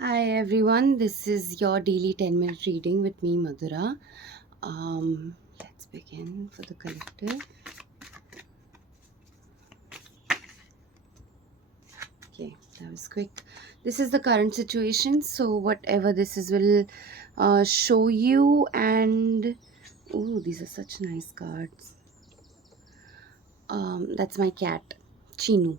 Hi everyone, this is your daily 10-minute reading with me, Madhura. Let's begin for the collective. Okay, that was quick. This is the current situation, so whatever this is will show you. And oh, these are such nice cards. That's my cat, Chinu.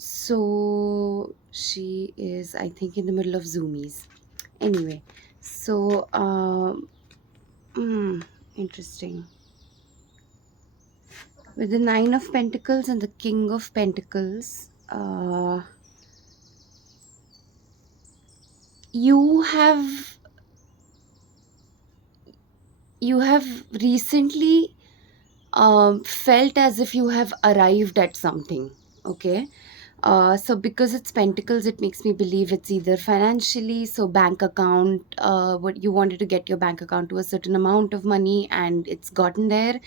So she is, I think, in the middle of zoomies. Anyway, so interesting. With the Nine of Pentacles and the King of Pentacles, you have recently felt as if you have arrived at something. Okay. So because it's pentacles, it makes me believe it's either financially, so bank account, what you wanted to get your bank account to a certain amount of money and it's gotten there,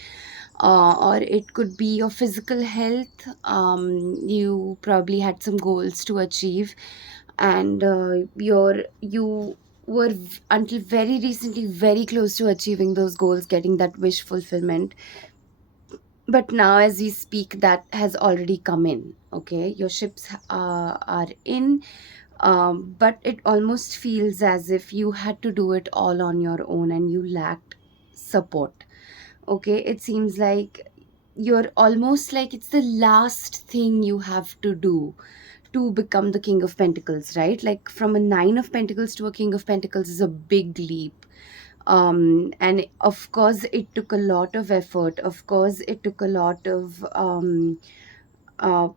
or it could be your physical health. You probably had some goals to achieve, and you were until very recently very close to achieving those goals, getting that wish fulfillment. But now as we speak, that has already come in. Okay, your ships are in, but it almost feels as if you had to do it all on your own and you lacked support. Okay, it seems like you're almost like it's the last thing you have to do to become the King of Pentacles, right? Like from a Nine of Pentacles to a King of Pentacles is a big leap. And of course it took a lot of effort, of course it took a lot of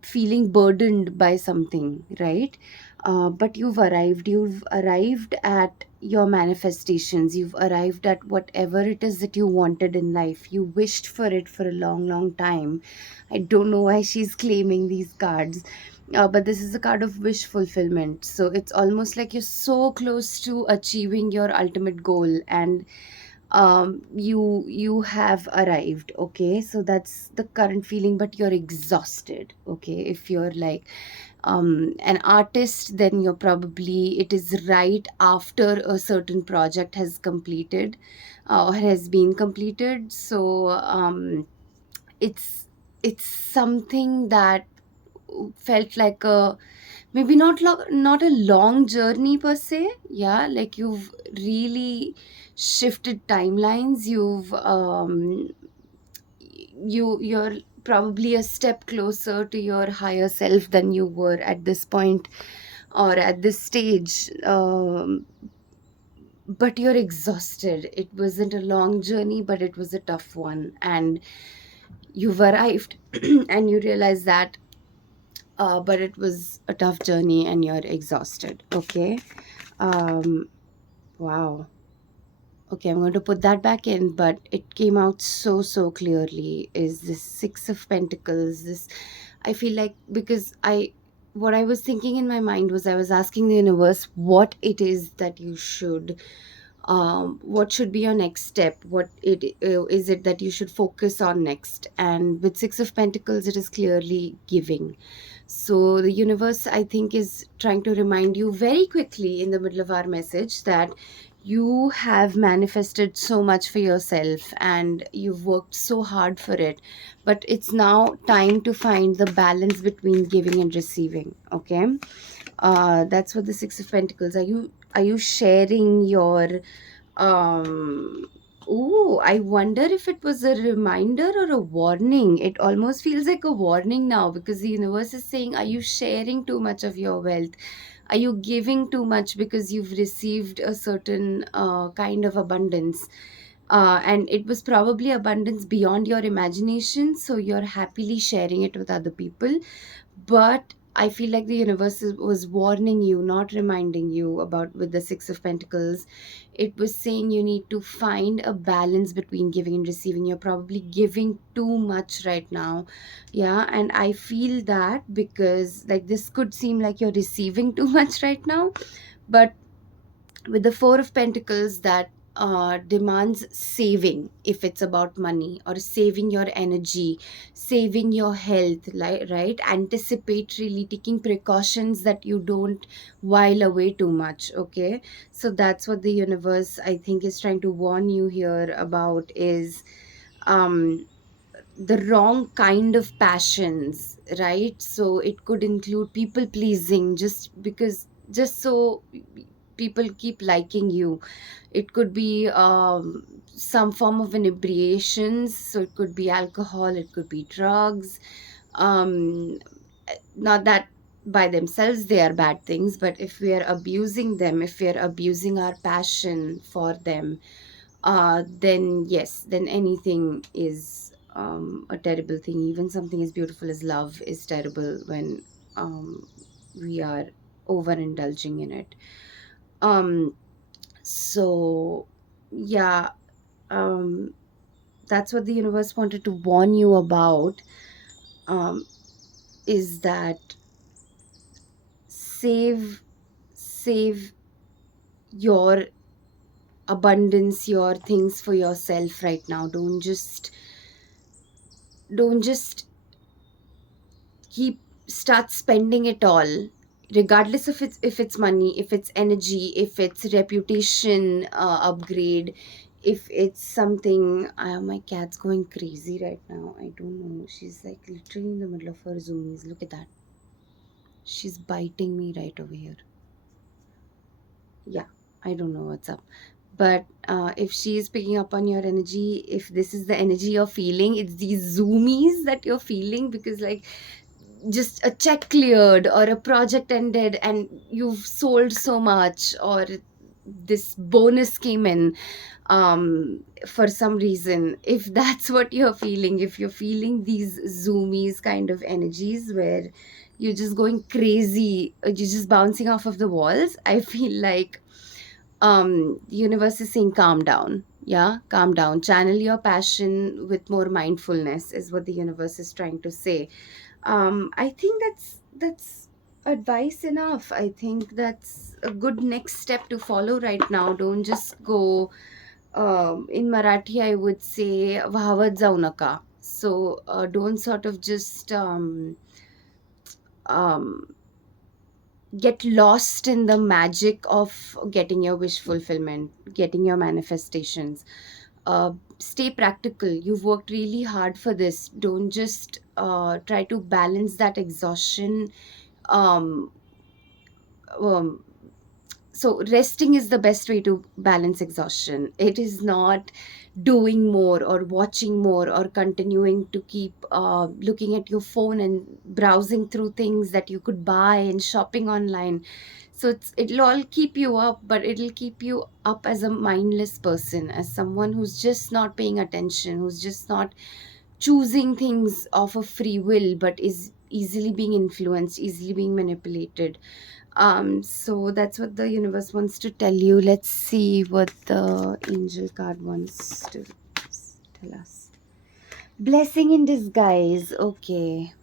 feeling burdened by something, right? But you've arrived at your manifestations, you've arrived at whatever it is that you wanted in life. You wished for it for a long, long time. I don't know why she's claiming these cards. But this is a card of wish fulfillment. So it's almost like you're so close to achieving your ultimate goal, and you have arrived. Okay, so that's the current feeling, but you're exhausted. Okay, if you're like an artist, then you're probably, it is right after a certain project has completed, or has been completed. So it's something that felt like a, maybe not a long journey per se. Yeah, like you've really shifted timelines. You're probably a step closer to your higher self than you were at this point or at this stage. But you're exhausted. It wasn't a long journey, but it was a tough one, and you've arrived and you realize that, but it was a tough journey and you're exhausted. Okay. um wow. Okay, I'm going to put that back in, but it came out so clearly. Is this Six of Pentacles? This, I feel like, because what I was thinking in my mind was, I was asking the universe what it is that you should, what should be your next step, what it is it that you should focus on next. And with Six of Pentacles, it is clearly giving. So the universe, I think, is trying to remind you very quickly in the middle of our message that you have manifested so much for yourself and you've worked so hard for it, but it's now time to find the balance between giving and receiving. Okay. That's what the Six of Pentacles, are you sharing your oh, I wonder if it was a reminder or a warning. It almost feels like a warning now, because the universe is saying, are you sharing too much of your wealth? Are you giving too much because you've received a certain kind of abundance? And it was probably abundance beyond your imagination, so you're happily sharing it with other people. But I feel like the universe was warning you, not reminding you. About with the Six of Pentacles, it was saying you need to find a balance between giving and receiving. You're probably giving too much right now. Yeah, and I feel that, because like this could seem like you're receiving too much right now, but with the Four of Pentacles, that demands saving, if it's about money, or saving your energy, saving your health, like, right, anticipatorily taking precautions that you don't while away too much. Okay, so that's what the universe, I think, is trying to warn you here about, is um the wrong kind of passions, right? So it could include people pleasing, just so people keep liking you. It could be some form of inebriations, so it could be alcohol, it could be drugs. um Not that by themselves they are bad things, but if we are abusing them, if we are abusing our passion for them, then yes, then anything is a terrible thing. Even something as beautiful as love is terrible when um, we are overindulging in it. Um, so, yeah, um, that's what the universe wanted to warn you about. Um, is that save your abundance, your things for yourself right now. Don't just keep start spending it all, regardless of it's if it's money, if it's energy, if it's reputation upgrade, if it's something. My cat's going crazy right now. I don't know, she's like literally in the middle of her zoomies. Look at that, she's biting me right over here. Yeah, I don't know what's up. But if she is picking up on your energy, if this is the energy you're feeling, it's these zoomies that you're feeling, because like just a check cleared or a project ended and you've sold so much, or this bonus came in for some reason. If that's what you're feeling, if you're feeling these zoomies kind of energies where you're just going crazy, you're just bouncing off of the walls, I feel like the universe is saying calm down. Yeah, calm down, channel your passion with more mindfulness, is what the universe is trying to say. I think that's advice enough. I think that's a good next step to follow right now. Don't just go, in Marathi I would say vahavat जाऊ नका. So don't sort of just um, get lost in the magic of getting your wish fulfillment, getting your manifestations. Stay practical. You've worked really hard for this. Don't just try to balance that exhaustion. Um, um, so resting is the best way to balance exhaustion. It is not doing more or watching more or continuing to keep looking at your phone and browsing through things that you could buy and shopping online. So it'll all keep you up, but it'll keep you up as a mindless person, as someone who's just not paying attention, who's just not choosing things off of free will, but is easily being influenced, easily being manipulated. So that's what the universe wants to tell you. Let's see what the angel card wants to tell us. Blessing in disguise. Okay.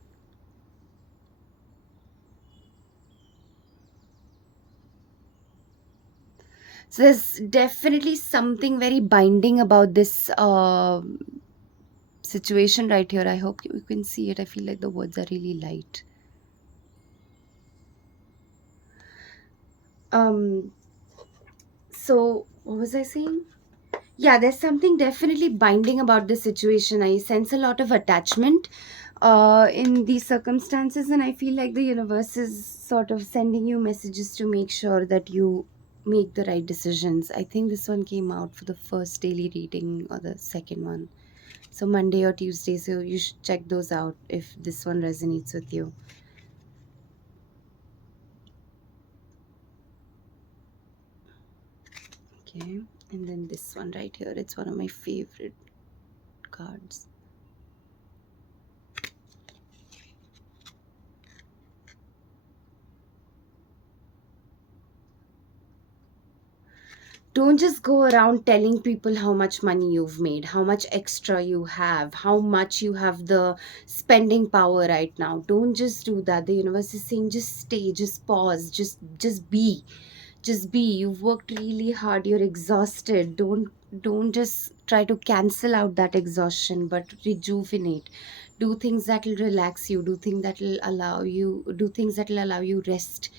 So there's definitely something very binding about this situation right here. I hope you can see it. I feel like the words are really light. Um, so what was I saying? Yeah, there's something definitely binding about this situation. I sense a lot of attachment in these circumstances, and I feel like the universe is sort of sending you messages to make sure that you make the right decisions. I think this one came out for the first daily reading or the second one. So Monday or Tuesday, so you should check those out if this one resonates with you. Okay, and then this one right here, it's one of my favorite cards. Don't just go around telling people how much money you've made, how much extra you have, how much you have the spending power right now. Don't just do that. The universe is saying just stay, just pause, just be. Just be. You've worked really hard, you're exhausted. Don't just try to cancel out that exhaustion, but rejuvenate. Do things that will relax you, do things that will allow you rest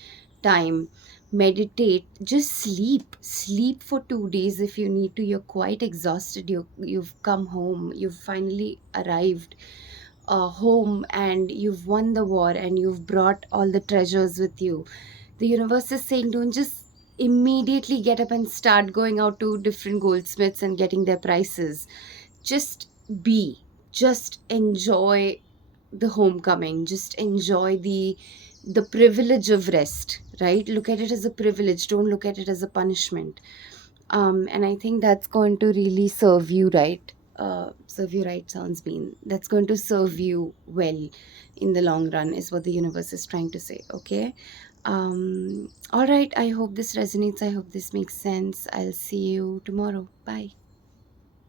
time. Meditate, just sleep for 2 days if you need to. You're quite exhausted, you've come home, you've finally arrived home, and you've won the war, and you've brought all the treasures with you. The universe is saying, don't just immediately get up and start going out to different goldsmiths and getting their prices. Just be. Just enjoy the homecoming. Just enjoy the privilege of rest, right? Look at it as a privilege. Don't look at it as a punishment. And I think that's going to really serve you right. Serve you right sounds mean. That's going to serve you well in the long run, is what the universe is trying to say. Okay. All right. I hope this resonates. I hope this makes sense. I'll see you tomorrow. Bye.